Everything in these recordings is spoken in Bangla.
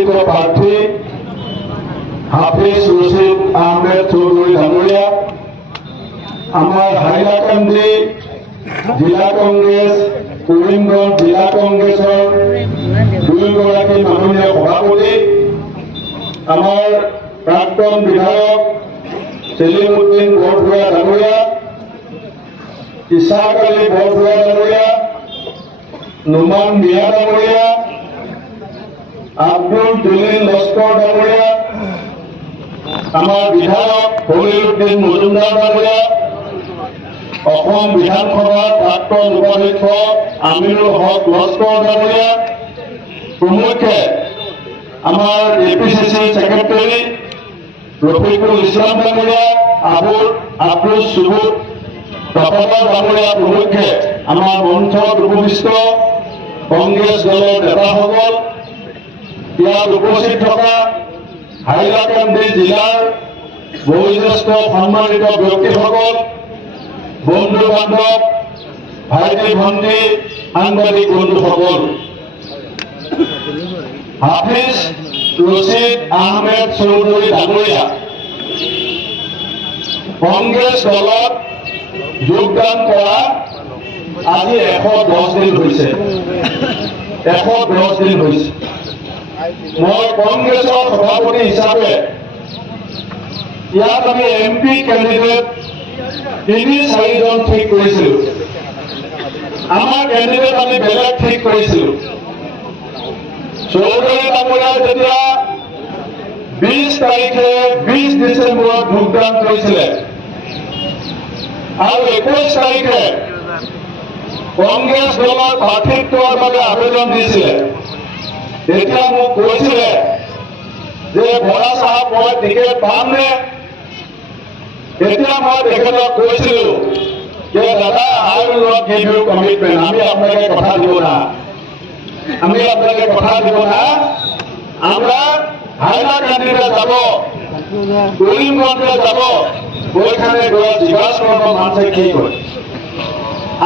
মনোনীত প্রার্থী হাফিজ রশিদ আহমেদ চৌধুরী ডাঙৰীয়া আমাৰ হাইলাকান্দি জিলা কংগ্ৰেছ কৰিমগঞ্জ জিলা কংগ্ৰেছৰ দুয়োগৰাকী মাননীয় সভাপতি। আমাৰ প্ৰাক্তন বিধায়ক চেলিমুদ্দিন বৰভূঞা ডাঙৰীয়া ইছাক আলী বৰভূঞা ডাঙৰীয়া নুমান মিয়া ডাঙৰীয়া আব্দুল জলিল লস্কৰ ডাঙৰীয়া আমাৰ বিধায়ক হলিউদ্দিন মজুমদাৰ ডাঙৰীয়া অসম বিধানসভাৰ প্ৰাক্তন উপাধ্যক্ষ আমিনুল হক লস্কৰ ডাঙৰীয়া প্ৰমুখ্যে আমাৰ এ পি চি চিৰ ছেক্ৰেটাৰী ৰফিকুল ইছলাম ডাঙৰীয়া আবুল, আব্দুল চুবুত তপনৰ ডাঙৰীয়া প্ৰমুখ্যে আমাৰ মঞ্চত উপবিষ্ট কংগ্ৰেছ দলৰ নেতাসকল ইয়াত উপস্থিত থকা হাইলাকান্দি জিলাৰ বয়োজ্যেষ্ঠ সন্মানিত ব্যক্তিসকল বন্ধু বান্ধৱ ভাইটি ভণ্টি সাংবাদিক বন্ধুসকল হাফিজ ৰচিদ আহমেদ চৌধুৰী ডাঙৰীয়া কংগ্ৰেছ দলত যোগদান কৰা আজি এশ দহ দিন হৈছে। এশ দহ দিন হৈছে। মই কংগ্ৰেছৰ সভাপতি হিচাপে ইয়াত আমি এম পি কেণ্ডিডেট তিনি চাৰিজন ঠিক কৰিছিলোঁ। আমাৰ কেণ্ডিডেট আমি বেলেগ ঠিক কৰিছিলোঁ। চৌধুৰী ডাঙৰীয়াই যেতিয়া বিশ তাৰিখে বিশ ডিচেম্বৰত ভোটদান কৰিছিলে আৰু একৈশ তাৰিখে কংগ্ৰেছ দলৰ প্ৰাৰ্থিত্বৰ আবেদন দিছিলে তেতিয়া মোক কৈছিলে যে বৰা চাহাব মই টিকেট পামনে তেতিয়া মই তেখেতক কৈছিলো যে দাদা I will not give you commitment আমি আপোনাকে কথা দিব না। আমি আপনাকে কথা দিব না। আমরা হাইলাকান্দিতে যাব, করিমগঞ্জে যাব। ওইখানে গিয়ে জিজ্ঞাসা করব কি করে।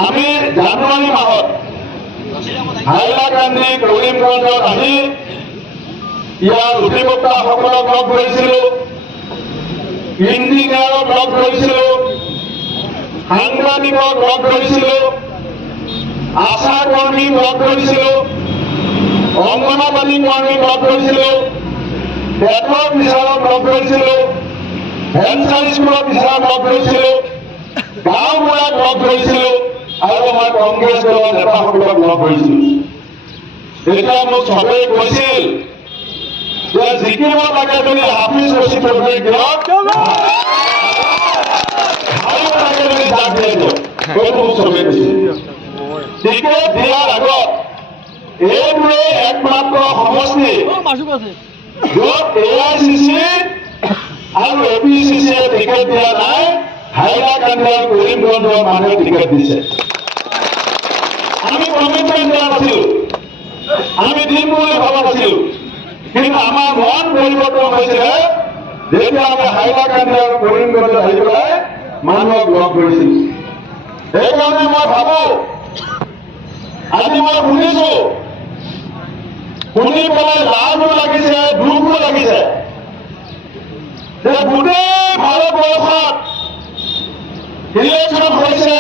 আমি জানুৱাৰী মাহত হাইলাকান্দি কৰিমগঞ্জত আহি ইয়াৰ অধিবক্তাসকলক লগ ধৰিছিলো ইঞ্জিনিয়াৰক লগ ধৰিছিলো সাংবাদিকক লগ ধৰিছিলো আশা কৰ্মীক লগ ধৰিছিলো অংগনাবাদী কৰ্মীক লগ ধৰিছিলো পেটৰ বিচাৰক লগ ধৰিছিলো ভেঞ্চাৰ স্কুলৰ বিচাৰক লগ ধৰিছিলো গাঁওবুঢ়াক লগ ধৰিছিলো আৰু মই কংগ্ৰেছ দলৰ নেতাসকলক লগ ধৰিছিলো তেতিয়া মোক চবেই কৈছিল যে জিকিব লাগে যদি হাফিজ ৰচিদ চবেই কৈছিল। টিকেট দিয়াৰ আগত একমাত্ৰ সমষ্টি য'ত এ আই চি চি আৰু এ পি চি চিয়ে টিকেট দিয়া নাই। হাইলাকান্দি আৰু কৰিমগঞ্জৰ মানুহে টিকেট দিছে আমি কমিটমেণ্ট দিয়া নাছিলো আমি দিম বুলি ভবা নাছিলো কিন্তু আমাৰ মন পৰিৱৰ্তন হৈছিলে যেতিয়া আমি হাইলাকান্দি আৰু আহি পেলাই মানুহক লগ ধৰিছিলো সেইকাৰণে মই ভাবো, আজি মই শুনিছো, শুনি পেলাই লাজো লাগিছে, দুখো লাগিছে। যে গোটেই ভাৰতবৰ্ষত ইলেকশ্যন হৈছে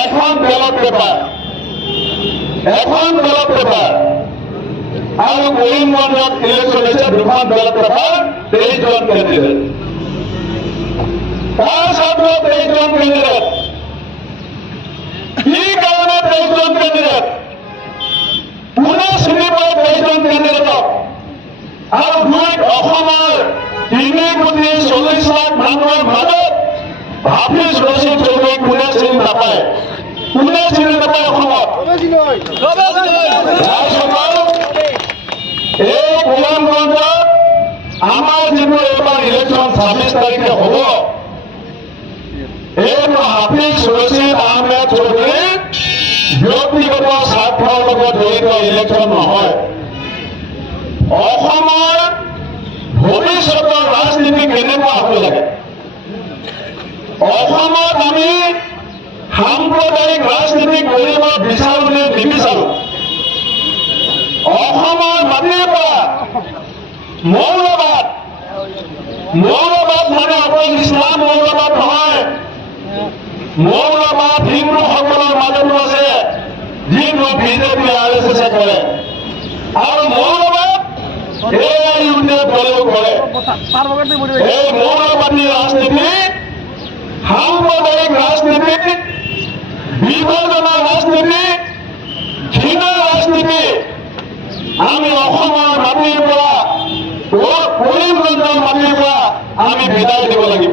এখন বেলট পেপাৰ এখন বেলট পেপাৰ আৰু কৰিমগঞ্জত ইলেকশ্যন হৈছে দুখন বেলট পেপাৰ তেইছজন কেণ্ডিডেট তাৰ স্বত্বেও তেইছজন কেণ্ডিডেট কি কাৰণে তেইছজন কেণ্ডিডেট কোনে চিনি পায় তেইছজন কেণ্ডিডেটক আৰু দুই অসমৰ তিনি কোটি চল্লিছ লাখ মানুহৰ মাজত হাফিজ ৰচিদ চৌধুৰী কোনে চিনি নাপায় কোনে চিনি নাপায় অসমত ৰাইজসকল এই গোলামগঞ্জত আমাৰ যিটো এইবাৰ ইলেকশ্যন ছাব্বিছ তাৰিখে হ'ব। হাফিজ ৰচিদ আহমেদ চৌধুৰী ব্যক্তিগত স্বাৰ্থৰ লগত জড়িত ইলেকশ্যন নহয় অসমৰ ভৱিষ্যতৰ ৰাজনীতি কেনেকুৱা হ'ব লাগে। অসমত আমি সাম্প্ৰদায়িক ৰাজনীতি কৰিব বিচাৰো নে নিবিচাৰো। অসমৰ মাটিৰ পৰা মৌলবাদ মৌলবাদ মানে অকল ইছলাম মৌলবাদ নহয়। মৌলবাদ হিন্দুসকলৰ মাজতো আছে যিটো বিজেপি আৰ এছ এছে কৰে। আৰু মৌলবাদ এ আই ইউ ডি দলেও কৰে। এই মৌলবাদী ৰাজনীতি সাম্প্ৰদায়িক ৰাজনীতি বিভাজনৰ ৰাজনীতি ঘৃণাৰ ৰাজনীতি আমি অসমৰ মাটিৰ পৰা কৰিমগঞ্জৰ মাটিৰ পৰা আমি বিদায় দিব লাগিব।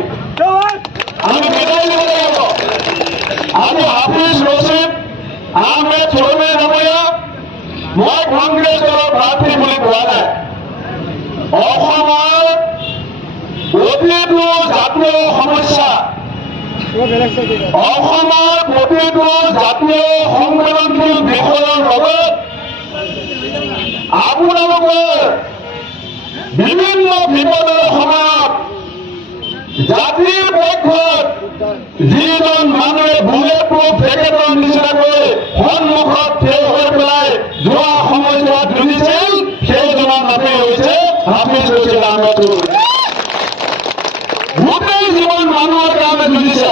আমি বিদায় দিব লাগিব। আমি হাফিজ ৰচিদ, আহমেদ চৌমে নামৰীয়া মই কংগ্ৰেছ দলৰ প্ৰাৰ্থী বুলি কোৱা নাই। অসমৰ প্ৰতিটো জাতীয় সমস্যা জাতীয় সংবেদনশীল বিষয়ৰ লগত আপোনালোকৰ বিভিন্ন বিপদৰ সময়ত জাতিৰ পক্ষত যিজন মানুহে বুলেট প্ৰুফ জেকেটৰ নিচিনাকৈ সন্মুখত থিয় হৈ পেলাই যোৱা সময়ছোৱাত যুঁজিছিল সেইজনৰ নামেই হৈছে হাফিজ ৰচিদ আহমেদুল গোটেই জীৱন মানুহৰ কাৰণে যুঁজিছে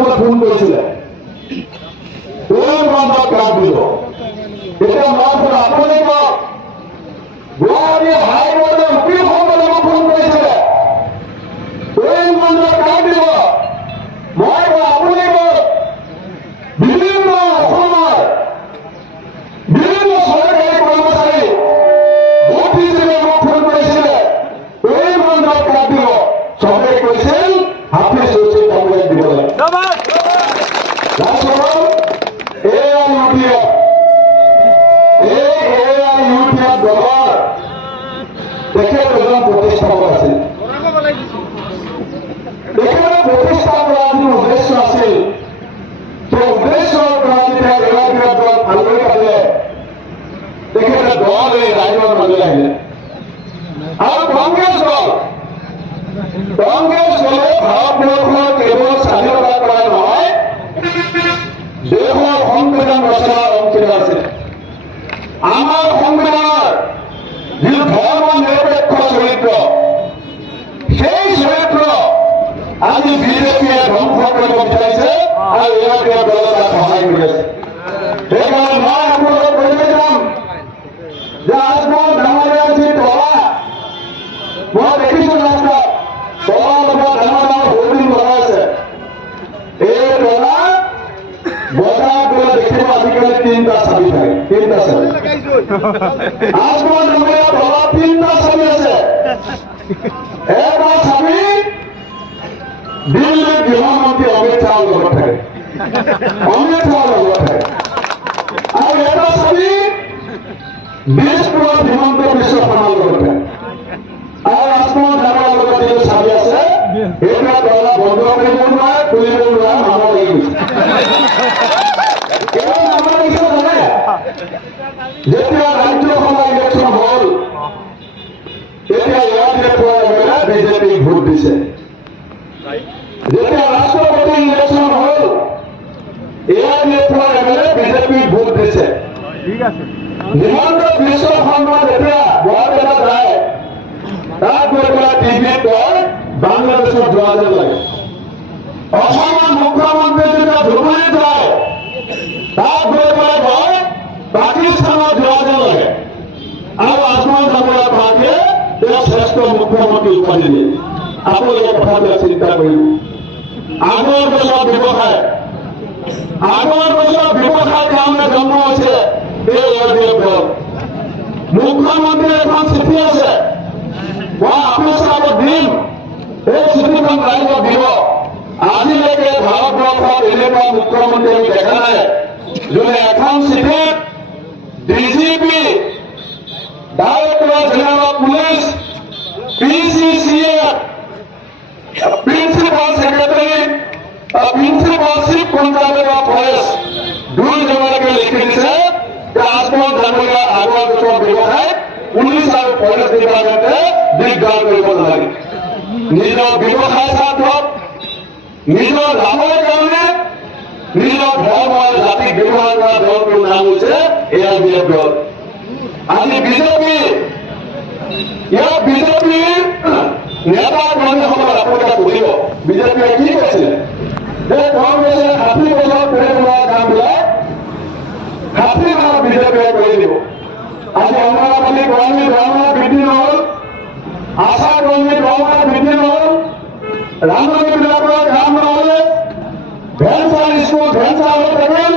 ফোন কৰিছিলে এই মঞ্চত কাম দিব এতিয়া মই লাষ্ট হ'ল A I U D F এই A I U D F দলৰ তেখেত এজন প্ৰতিষ্ঠাপক আছিল তেখেতে প্ৰতিষ্ঠা কৰা যিটো উদ্দেশ্য আছিল সেই উদ্দেশ্যৰ পৰা যেতিয়া A I U D F দল ভালকৈ পালে তেখেতে দল এই ৰাইজৰ মাজলৈ আহিলে আৰু কংগ্ৰেছ দল কংগ্ৰেছ দলে ভাৰতবৰ্ষৰ কেৱল স্বাধীনতা কৰা নহয় দেশৰ সংবিধান ৰচনাৰ অংশীদাৰ আছিল আমাৰ সংবিধানৰ যিটো ধৰ্ম নিৰপেক্ষ চৰিত্ৰ সেই চৰিত্ৰ আজি বিজেপিয়ে ধ্বংস কৰিব বিচাৰিছে আৰু ইয়াকে সহায় কৰি সেইকাৰণে মই আপোনালোকক কৈ যাম যে আজ মই ডাঙৰীয়া যি তলা মই দেখিছো ৰাস্তাত তলাৰ লগত ডাঙৰ ডাঙৰ হোৰ্ডিং লগাই আছে এই তলা বজাৰত গ'লে দেখিব আজিকালি তিনিটা চাবি থাকে তিনিটা চাবি আজমল ডাঙৰীয়া তলত তিনিটা চাবি আছে। গৃহমন্ত্ৰী অমিত শ্বাহৰ লগত থাকে অমিত শ্বাহৰ লগত থাকে বন্ধ কৰিব নোৱাৰে খুলিব নোৱাৰে মানুহ লাগি গৈছে কেৱল আমাৰ দেশত জানে যেতিয়া ৰাজ্যসভা ইলেকশ্যন হ'ল তেতিয়া ইয়াত দেখুৱা এমেলে বিজেপিক ভোট দিছে। যেতিয়া ৰাষ্ট্ৰপতি ইলেকশ্যন হ'ল ইয়াত দেখুৱা এমেলে বিজেপিক ভোট দিছে। হিমন্ত বিশ্ব শৰ্মা যেতিয়া বৰপেটা যায় তাত গৈ পেলাই টিভিত কয় বাংলাদেশত যোৱা যেন লাগে। অসমৰ মুখ্যমন্ত্ৰী যেতিয়া ধুবুৰীত যায় তাত গৈ পেলাই কয় লাগে আৰু আজমল ডাঙৰীয়া ভাগে তেওঁ শ্ৰেষ্ঠ মুখ্যমন্ত্ৰী উপাধি দিয়ে। আপোনালোকে কথাবিলাক চিন্তা কৰিব আগৰ বছৰ ব্যৱসায় আগৰ বছৰ ব্যৱসায় কাৰণে জন্ম হৈছে এই এয়াৰপেট দল মুখ্যমন্ত্ৰীৰ এখন চিঠি আছে। আপোনালোকৰ আগত দিম এই চিঠিখন ৰাইজক দিব? আজিলৈকে ভাৰতবৰ্ষত এনেকুৱা মুখ্যমন্ত্ৰী আমি দেখা নাই যোনে এখন চিঠিত DGP director general of police PCCA principal secretary, और principal chief controller of forest दूर जमाने के लेकिन से आसमान धर्म का आगवा जो बेटा है। पुलिस और फॉरेस्ट डिपार्टमेंट ने बिग गाँव को बदला निजो है साथ निजो लाभ करने ধৰ্ম আৰু জাতিক ব্যৱহাৰ কৰা দলটোৰ নাম হৈছে এয়া বিজেপি দল। আজি বিজেপি ইয়াত বিজেপিৰ নেতা কৰ্মীসকলক আপোনালোকে সুধিব বিজেপিয়ে কি কৈছিলে যে কংগ্ৰেছে ষাঠি বছৰ কৰি লোৱা কামবিলাক ষাঠি মাহত বিজেপিয়ে কৰি দিব আজি অংগনবাদী কৰ্মী দৰমহা বৃদ্ধি নহল আশা কৰ্মী দৰমহা বৃদ্ধি নহল ৰাজনীতিবিলাকৰ কাম নহলে ధ్యానశాల ఇసుకో ధ్యానశాల ప్రమాణం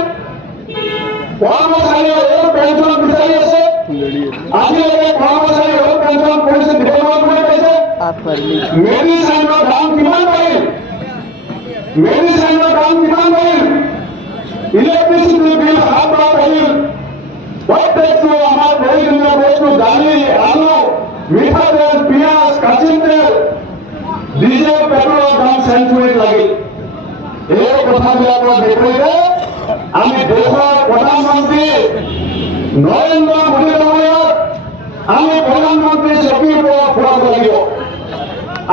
వామశాలి ఎవరు ప్రయత్నం విడుదల చేస్తే ఆదిలాగా వామశాలి ఎవరు ప్రయత్నం పోలీసు డిపార్ట్మెంట్ చేస్తే మేరీ సైన్లో ધામ કિમાન ભાઈ మేరీ సైన్లో ધામ કિમાન ભાઈ ઇલેક્ટ્રિસિટી બિલ હાથ બાર ભાઈ વોટ અમાર ભાઈ જુના બોટનું દાલી આલો મીઠા તેલ પિયાસ કાચિન તેલ ડીઝલ પેટ્રોલ ધામ સેન્ચુરી લાગી লাগিল এই কথাবিলাকৰ বিপৰীতে আমি দেশৰ প্ৰধানমন্ত্ৰী নৰেন্দ্ৰ মোদী ডাঙৰীয়াক আমি প্ৰধানমন্ত্ৰী চকীৰ পৰা ফুৰাব লাগিব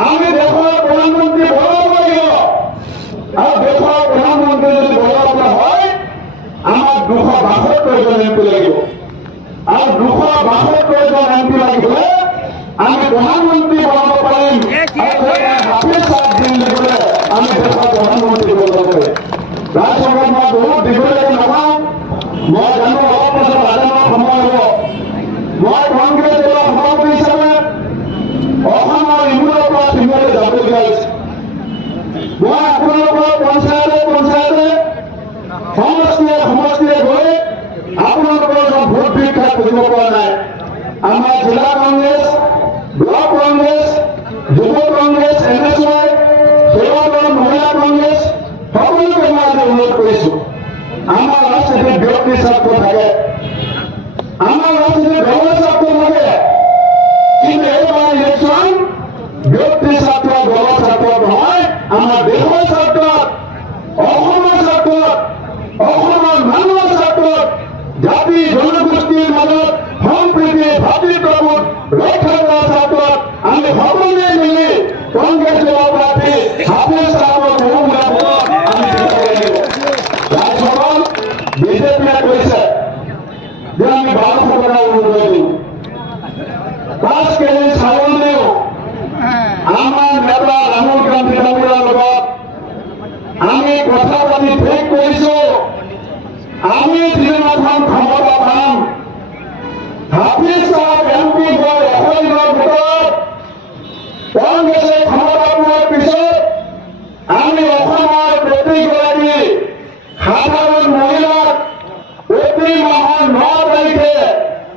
আমি দেশৰ প্ৰধানমন্ত্ৰী বনাব লাগিব আৰু দেশৰ প্ৰধানমন্ত্ৰী যদি বনাবলৈ হয় আমাক দুশ বাসত্তৰজন এম পি লাগিব। আৰু দুশ বাসত্তৰজন এম পি লাগিলে, আমি প্ৰধানমন্ত্ৰী বনাব পাৰিম আৰু সেইকাৰণে হাফিজ চাহ দিন দিবলৈ আমি দেশৰ প্ৰধানমন্ত্ৰী বনাব পাৰিম ৰাজসভাত মই বহুত দীঘলীয়াকৈ নাপাওঁ মই জানো অলপ 上舞台的。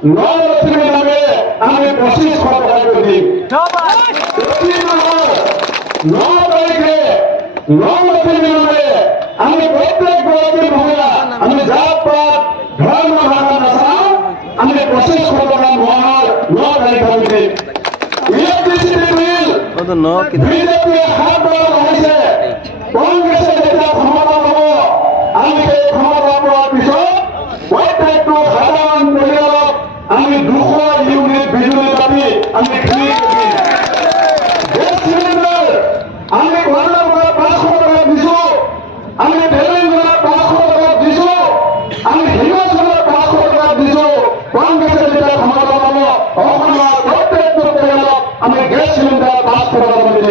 ন লক্ষ্মী নামে আমি পঁচিছশ টকাকৈ দিম প্ৰতি মাহৰ ন তাৰিখে ন লক্ষ্মী নামে আমি প্ৰত্যেক গৰাকী মহিলা আমি জাত পাত ধৰ্ম ভাষা নাচাওঁ আমি পঁচিছশ টকা মাহৰ ন তাৰিখে আমি দিম ইলেক্ট্ৰিচিটি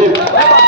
Thank you.